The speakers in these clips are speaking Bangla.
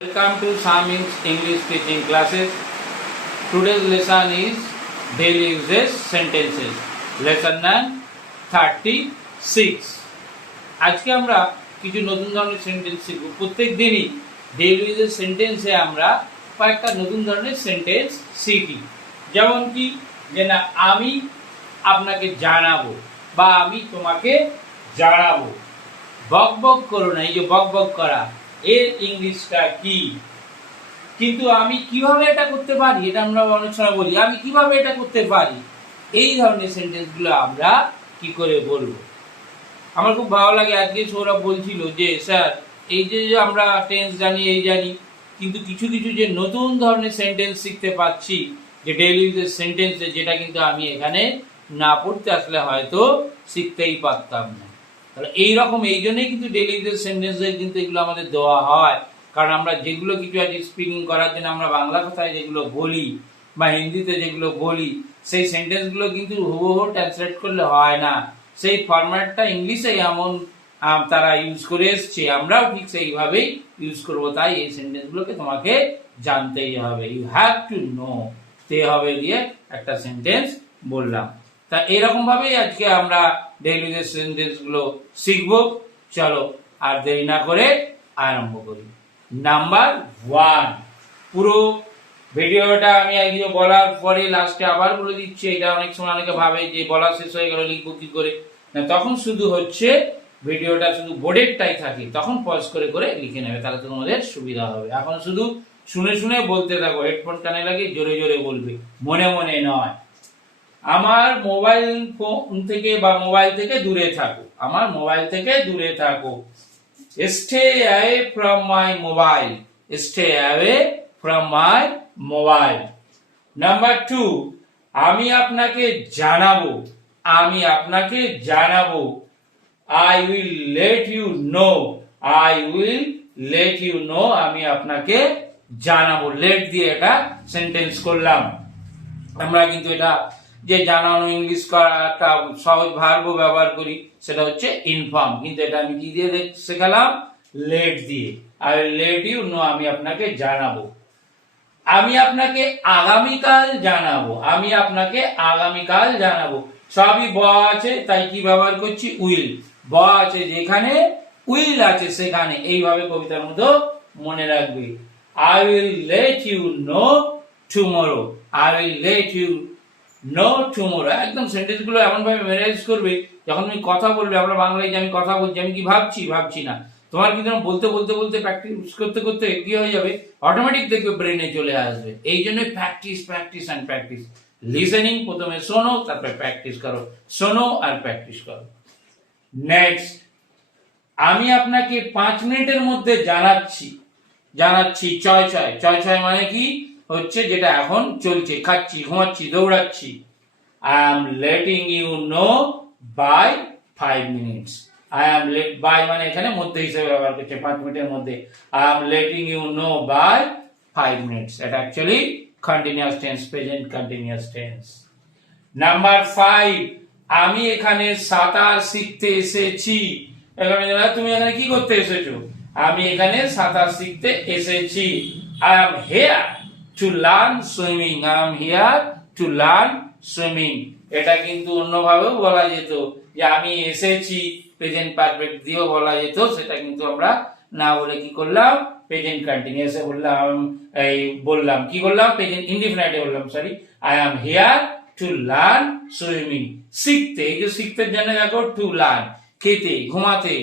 Welcome to Shamim's English teaching classes. Today's lesson is daily uses sentences. Lesson 36. আজকে আমরা কিছু নতুন ধরনের সেন্টেন্স শিখব। প্রত্যেক দিনই ডেইলি ইউজেস সেন্টেন্সে আমরা কয়েকটা নতুন ধরনের সেন্টেন্স শিখি। যেমন কি যে না আমি আপনাকে জানাবো বা আমি তোমাকে জানাবো। বক বক করো না, এই যে বক বক করা এর ইংলিশটা কি, কিন্তু আমি কিভাবে এটা করতে পারি, এটা আমরা অনেক সময় বলি আমি কিভাবে এটা করতে পারি। এই ধরনের সেন্টেন্সগুলো আমরা কি করে বলবো। আমার খুব ভালো লাগে, আজকে সৌরভ বলছিল যে স্যার এই যে আমরা টেন্স জানি এই জানি, কিন্তু কিছু কিছু যে নতুন ধরনের সেন্টেন্স শিখতে পাচ্ছি যে ডেইলি ইউজের সেন্টেন্সে, যেটা কিন্তু আমি এখানে না পড়তে আসলে হয়তো শিখতেই পারতাম না। তাহলে এইরকম এই জন্যই কিন্তু ডেইলি ইউজের সেন্টেন্সে কিন্তু এগুলো আমাদের দেওয়া হয়, কারণ আমরা যেগুলো কিছু আজ স্পিকিং করার জন্য আমরা বাংলা ভাষায় যেগুলো বলি বা হিন্দিতে যেগুলো বলি, সেই সেন্টেন্সগুলো কিন্তু হুবহু ট্রান্সলেট করলে হয় না। সেই ফরম্যাটটা ইংলিশে এমন তারা ইউজ করে এসছে, আমরাও ঠিক সেইভাবেই ইউজ করব। তাই এই সেন্টেন্সগুলোকে তোমাকে জানতেই হবে। ইউ হ্যাভ টু নো, তে হবে দিয়ে একটা সেন্টেন্স বললাম। তা এরকম ভাবেই আজকে আমরা ডেইলি ইউজের সেন্টেন্সগুলো শিখবো। চলো আর দেরি না করে আরম্ভ করি। নাম্বার 1, পুরো ভিডিওটা আমি আজকে বলার পরে লাস্টে আবার বলে দিচ্ছি। এটা অনেক সময় অনেকে ভাবে যে বলা শেষ হয়ে গেল লিখবো কি করে, না তখন শুধু হচ্ছে ভিডিওটা শুধু বোর্ডেরটাই থাকে, তখন পজ করে করে লিখে নেবে, তাহলে তোমাদের সুবিধা হবে। এখন শুধু শুনে শুনে বলতে থাকো, হেডফোন কানে লাগিয়ে জোরে জোরে বলবে, মনে মনে নয়। আমার মোবাইল ফোন থেকে বা মোবাইল থেকে দূরে থাকো, আমার মোবাইল থেকে দূরে থাকো। Stay away from my mobile. Stay away from my mobile. Number 2, আমি আপনাকে জানাবো, আমি আপনাকে জানাবো। I will let you know. I will let you know. আমি আপনাকে জানাবো। let দিয়ে এটা সেন্টেন্স করলাম। আমরা কিন্তু এটা যে জানানো ইংলিশ করা একটা সহজ ভার্ব ব্যবহার করি, সেটা হচ্ছে ইনফর্ম, কিন্তু এটা আমি কি দিয়ে শেখালাম, লেট দিয়ে। I will let you know, আমি আপনাকে জানাবো। আমি আপনাকে আগামীকাল জানাবো, আমি আপনাকে আগামীকাল জানাবো। সবই ব আছে, তাই কি ব্যবহার করছি, উইল। ব আছে যেখানে, উইল আছে সেখানে, এইভাবে কবিতার মধ্যে মনে রাখবে। I will let you know tomorrow, I will let you know tomorrow. একদম সেন্টেন্স গুলো এমন ভাবে মেরাইজ করবে, যখন তুমি কথা বলবে, আমরা বাংলায় যে আমি কথা বলছি, আমি কি ভাবছি, ভাবছি না। তোমার কিন্তু বলতে বলতে বলতে প্র্যাকটিস করতে করতে কি হয়ে যাবে, অটোমেটিক দেখবে ব্রেনে চলে আসবে। এই জন্য practice practice and practice. Listening প্রথমে শোনো, তারপরে প্র্যাকটিস করো, শোনো আর প্র্যাকটিস করো। নেক্সট, আমি আপনাকে 5 মিনিটের মধ্যে জানাচ্ছি, জানাচ্ছি। চয় ছয়, চয় ছয় মানে কি হচ্ছে, যেটা এখন চলছে, খাচ্ছি, ঘুমাচ্ছি, দৌড়াচ্ছি। I am letting you know by 5 minutes. I am let by মানে এখানে মধ্যে হিসেবে ব্যবহার করছে, 5 মিনিটের মধ্যে। I am letting you know by 5 minutes. এটা actually continuous tense, present continuous tense. Number 5, আমি এখানে সাঁতার শিখতে এসেছি। এখানে তুমি এখানে কি করতে এসেছো, আমি এখানে সাঁতার শিখতে এসেছি। I am here to learn swimming. I am here to learn swimming. এটা কিন্তু অন্যভাবেও বলা যেত, যে আমি এসেছি প্রেজেন্ট পারফেক্ট দিয়েও বলা যেত, সেটা কিন্তু আমরা না বলে কি করলাম, প্রেজেন্ট কন্টিনিউয়াসে বললাম। এই বললাম কি করলাম, প্রেজেন্ট ইনডিফিনাইটে বললাম, sorry. I am here to learn swimming. শিখতে, এই যে শিখতে জন্য দেখো টু লার্ন, খেতে, ঘুমাতে,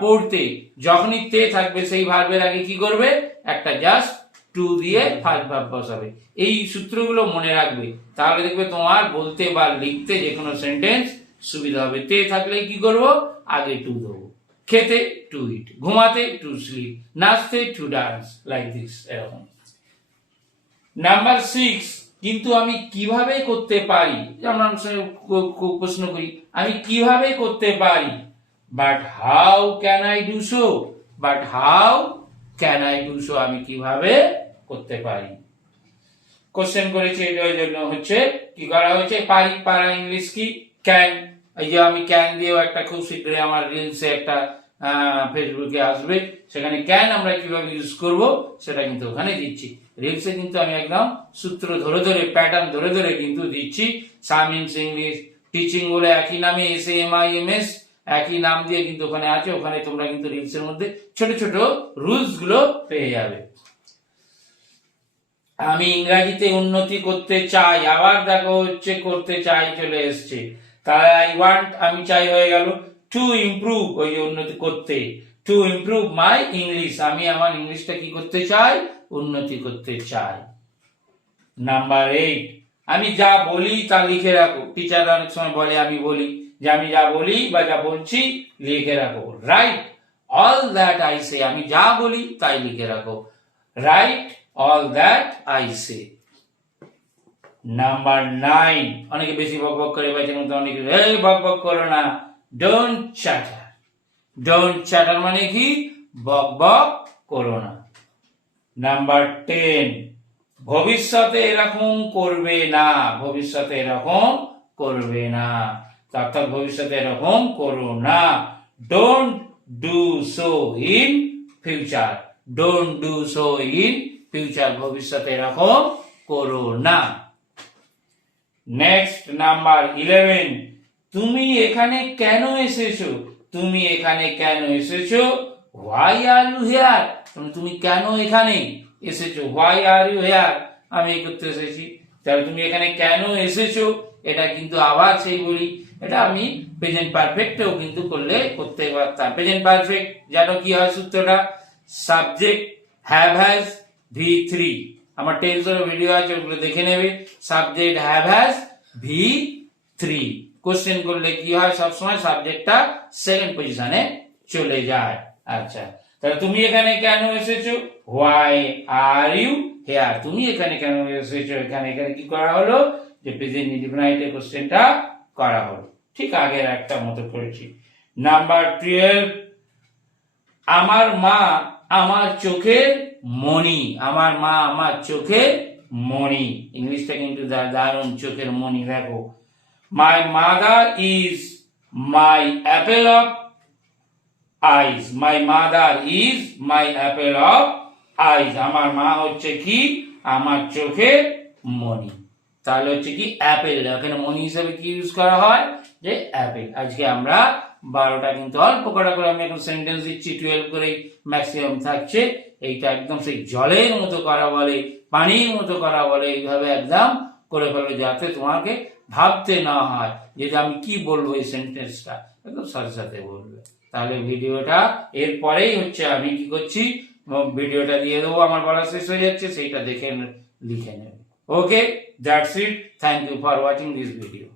পড়তে, যখনই তে থাকবে সেই ভার্বের আগে কি করবে, একটা জাস্ট টু দিয়ে ফার্স্ট ভার্ব বসাবে। এই সূত্রগুলো মনে রাখবে, তাহলে দেখবে তোমার বলতে বা লিখতে যে কোনো সেন্টেন্স সুবিধা হবে। তে থাকলে কি করব, আগে টু দেবো। খেতে টু ইট, ঘুমাতে টু স্লিপ, নাচতে টু ডান্স, লাইক দিস, এরকম। নাম্বার 6, কিন্তু আমি কিভাবে করতে পারি, আমরা প্রশ্ন করি আমি কিভাবে করতে পারি। But how can I do so, but how can I do so, আমি কিভাবে করতে পারি। কোশ্চেন করেছি, এর জন্য হচ্ছে কি করা হয়েছে, পারি, পারা ইংলিশ কি, ক্যান। এই যে আমি ক্যান দিয়েও একটা খুব শীঘ্রই আমার রিলসে একটা ফেসবুকে আসবে, সেখানে ক্যান আমরা কিভাবে ইউজ করব সেটা কিন্তু ওখানে দিচ্ছি। রিলসে কিন্তু আমি একদম সূত্র ধরে ধরে, প্যাটার্ন ধরে ধরে কিন্তু দিচ্ছি। শামিমস ইংলিশ টিচিং বলে একই নামে SAMIMS একই নাম দিয়ে কিন্তু ওখানে আছে, ওখানে তোমরা কিন্তু রিলসের মধ্যে ছোট ছোট রুলস গুলো পেয়ে যাবে। আমি ইংরাজিতে উন্নতি করতে চাই, আবার দেখো হচ্ছে করতে চাই চলে এসছে, তাহলে আই ওয়ান্ট আমি চাই হয়ে গেল, টু ইমপ্রুভ ওই যে উন্নতি করতে, টু ইমপ্রুভ মাই ইংলিশ আমি আমার ইংলিশটা কি করতে চাই, উন্নতি করতে চাই। নাম্বার 8, আমি যা বলি তা লিখে রাখো। টিচাররা অনেক সময় বলে, আমি বলি যে আমি যা বলি বা যা বলছি লিখে রাখো। Right all that I say, আমি যা বলি তাই লিখে রাখো। Right all that I say. Number 9, অনেকে বেশি বকবক করে বাইছেন, অনেকে এই বকবক করো না, ডোন্ট চ্যাটার। ডোন্ট চ্যাটার মানে কি, বকবক করো না। নাম্বার 10, ভবিষ্যতে এরকম করবে না, ভবিষ্যতে এরকম করবে না, অর্থাৎ ভবিষ্যতে এরকম করো না। Don't do so in future, don't do so in future, ভবিষ্যতে এরকম করো না। নেক্সট নাম্বার 11, তুমি এখানে কেন এসেছো, তুমি এখানে কেন এসেছো, হোয়াই আর ইউ হিয়ার, তুমি কেন এখানে এসেছো, হোয়াই আর ইউ হিয়ার, আমি এই করতে এসেছি। তাহলে তুমি এখানে কেন এসেছো, এটা কিন্তু আবার সেই বলি, এটা আমি প্রেজেন্ট পারফেক্টেও কিন্তু করতে পারতাম। প্রেজেন্ট পারফেক্ট জানো কি হয় সূত্রটা, সাবজেক্ট হ্যাভ হ্যাজ V3, আমার টেন্সের ভিডিও আছে ওগুলো দেখে নেবে। Subject have has V3, question করলে কি হয়, সবসময় সাবজেক্টটা সেকেন্ড পজিশনে চলে যায়। আচ্ছা, তাহলে তুমি এখানে কেন এসেছো, হোয়াই আর ইউ হিয়ার, তুমি এখানে কেন এসেছো, এখানে এখানে কি করা হলো, যে প্রেজেন্ট ইনডিফিনাইট এর কোশ্চেনটা করা হলো, ঠিক আগের একটা মতো করেছি। নাম্বার 12, আমার মা আমার চোখের মণি, আমার মা আমার চোখের মণি, ইংলিশটা কিন্তু দারুণ, চোখের মণি। দেখো, my mother is my Apple of eyes, my mother is my Apple of আইজ, আমার মা হচ্ছে কি, আমার চোখের মণি। তাহলে হচ্ছে কি অ্যাপেল, এখানে মণি হিসেবে কি ইউজ করা হয়, যে অ্যাপেল। আজকে আমরা 12টা কিন্তু অল্প কটা করে আমি এখন সেন্টেন্স দিচ্ছি, 12 করে ম্যাক্সিমাম থাকছে। এইটা একদম সেই জলের মতো করা বলে, পানির মতো করা বলে, এইভাবে একদম করে ফেলো, যাতে তোমাকে ভাবতে না হয় যে আমি কি বলবো, এই সেন্টেন্সটা একদম সাথে সাথে বলবে। তাহলে ভিডিওটা এরপরেই হচ্ছে আমি কি করছি, ভিডিওটা দিয়ে দেবো, আমার বলা শেষ হয়ে যাচ্ছে, সেইটা দেখে লিখে নেবে। Okay, that's it, thank you for watching this video.